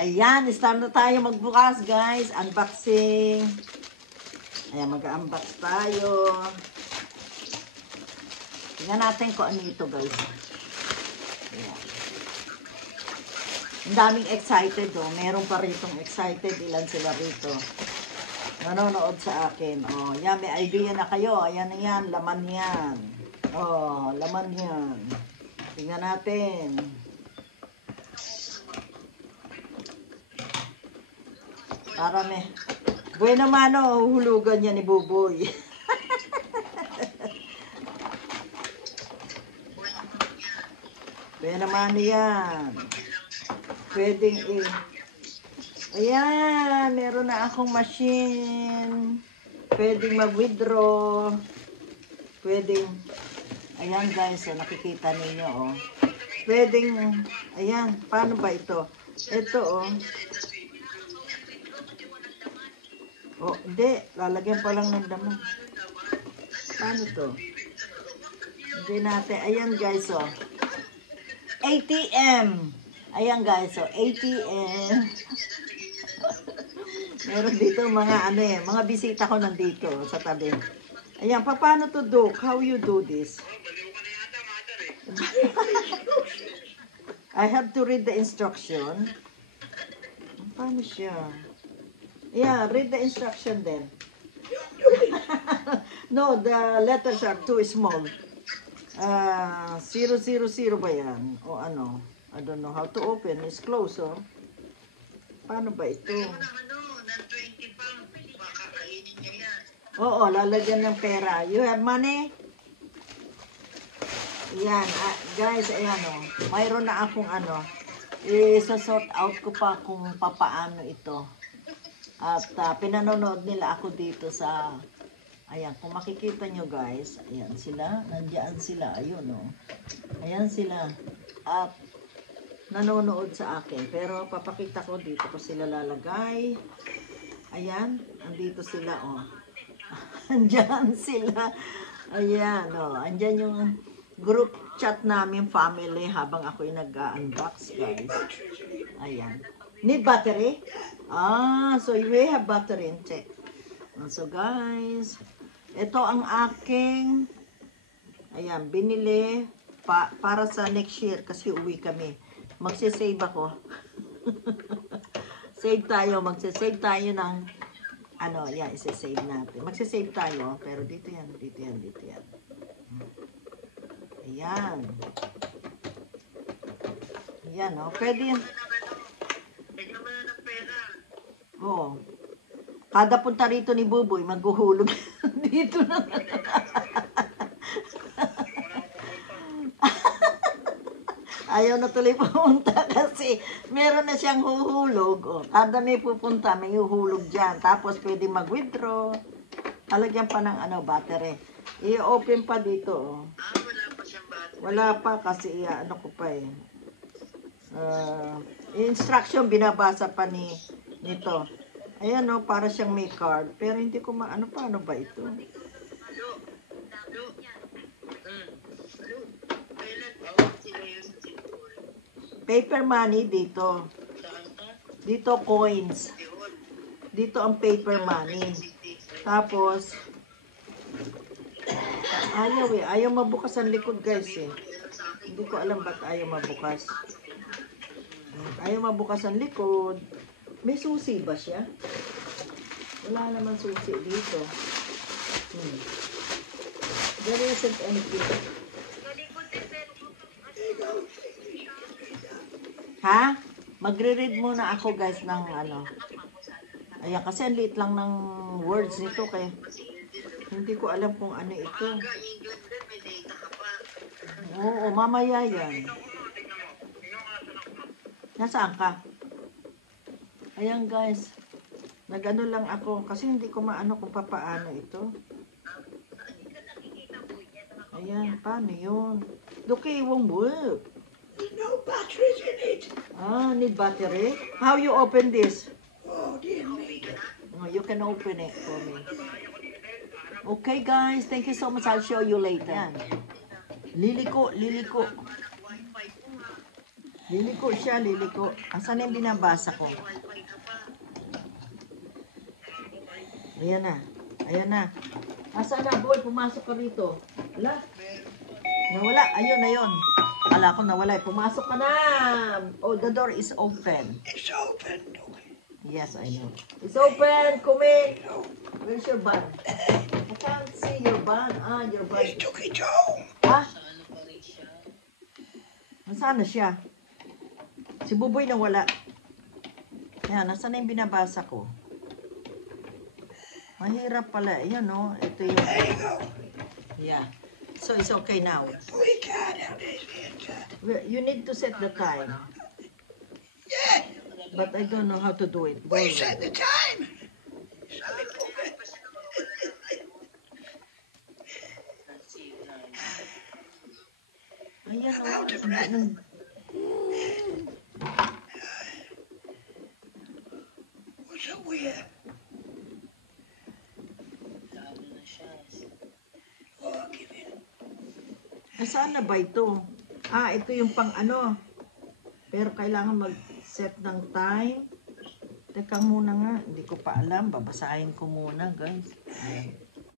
Ayan, start na tayo magbukas, guys. Unboxing. Ayan, mag-unbox tayo. Tingnan natin kung ano ito, guys. Ayan. Ang daming excited, oh. Meron pa ritong excited. Ilan sila rito? Nanonood sa akin. Oh, yan, may idea na kayo. Ayan na yan, laman yan. Oh, laman yan. Tingnan natin. Para may buena mano, hulugan niya ni Buboy. Buena mano yan. Pwedeng ayan, meron na akong machine. Pwedeng mag-withdraw. Pwedeng, ayan guys, oh, nakikita ninyo, oh. Pwedeng, ayan, paano ba ito? Ito, oh. Oh, hindi. Lalagyan pa lang ng damo. Paano to? Hindi natin. Ayan guys, oh. ATM. Ayan guys, oh. ATM. Meron dito mga ano eh. Mga bisita ko nandito sa tabi. Ayan, paano to do? How you do this? I have to read the instruction. Paano siya? Yeah, read the instruction then. No, the letters are too small. 000 ba yan? O ano? I don't know how to open. It's close, oh. Paano ba ito? Oo, lalagyan ng pera. You have money? Yan, guys, ayan, oh. Mayroon na akong ano. I-sort out ko pa kung papaano ito. At pinanonood nila ako dito sa, ayan, kung makikita nyo guys, ayan sila, nandiyan sila, ayun o. Ayan sila. At nanonood sa akin. Pero papakita ko dito ko sila lalagay. Ayan, andito sila o. Andyan sila. Ayan o. Andyan yung group chat namin, family, habang ako'y nag-unbox guys. Ayan. Need battery? So we have battery in check. So guys, ito ang aking, ayan, binili para sa next year kasi uwi kami. Magsisave ako. Save tayo, magsisave tayo ng, ano, yan, isisave natin. Magsisave tayo, pero dito yan, dito yan, dito yan. Ayan. Ayan, oh, pwede yan. Oo. Kada punta rito ni Buboy, maghuhulog dito na. Ayaw na tuloy pumunta kasi meron na siyang huhulog. O, kada may pupunta, may huhulog dyan. Tapos pwede mag-withdraw. Halagyan pa ng ano, battery. I-open pa dito. O. Wala pa kasi ano ko pa eh. Instruction binabasa pa nito. Ayan o, para siyang may card. Pero hindi ko maano paano ba ito? Paper money dito. Dito coins. Dito ang paper money. Tapos, ayaw mabukas ang likod guys eh. Hindi ko alam ba't ayaw mabukas. Ayaw mabukas ang likod. May susi ba siya? Wala naman susi dito. There isn't anything. Ha? Magre-read muna ako guys ng ano. Ayan, kasi ang liit lang ng words nito kaya hindi ko alam kung ano ito. Oo, mamaya yan. Nasaan ka? Ayan guys, nag-ano lang ako kasi hindi ko maano kung papaano ito. Ayan, paano yun? Okay, won't work. No batteries in it. Need battery? How you open this? Oh, dear me. Oh, you can open it for me. Okay guys, thank you so much. I'll show you later. Ayan. Liliko. Liliko siya, liliko. Asan yung binabasa ko? Ayan na. Ayan na. Asan na, boy? Pumasok ka rito. Wala. Nawala. Ayun, ayun. Kala ko nawala. Pumasok ka na. Oh, the door is open. It's open. Yes, I know. It's open. Come in. Where's your bag? I can't see your bag. Ah, your He bag. took it home. Ha? Nasaan na siya? Si Buboy nawala. Ayan, nasaan na yung binabasa ko? Mahirap pala. Ayan, no? Ito yung... There you go. Yeah. So, it's okay now. We can't have this here. You need to set the time. Yeah, But I don't know how to do it. we set the time. Sorry, Booker. Ayan, I'm out of oh. breath. What's so weird? Oh, give it. Nasaan na ba ito? Ah, ito yung pang ano. Pero kailangan mag-set ng time. Teka muna nga. Hindi ko pa alam. Babasahin ko muna, guys. Ayan.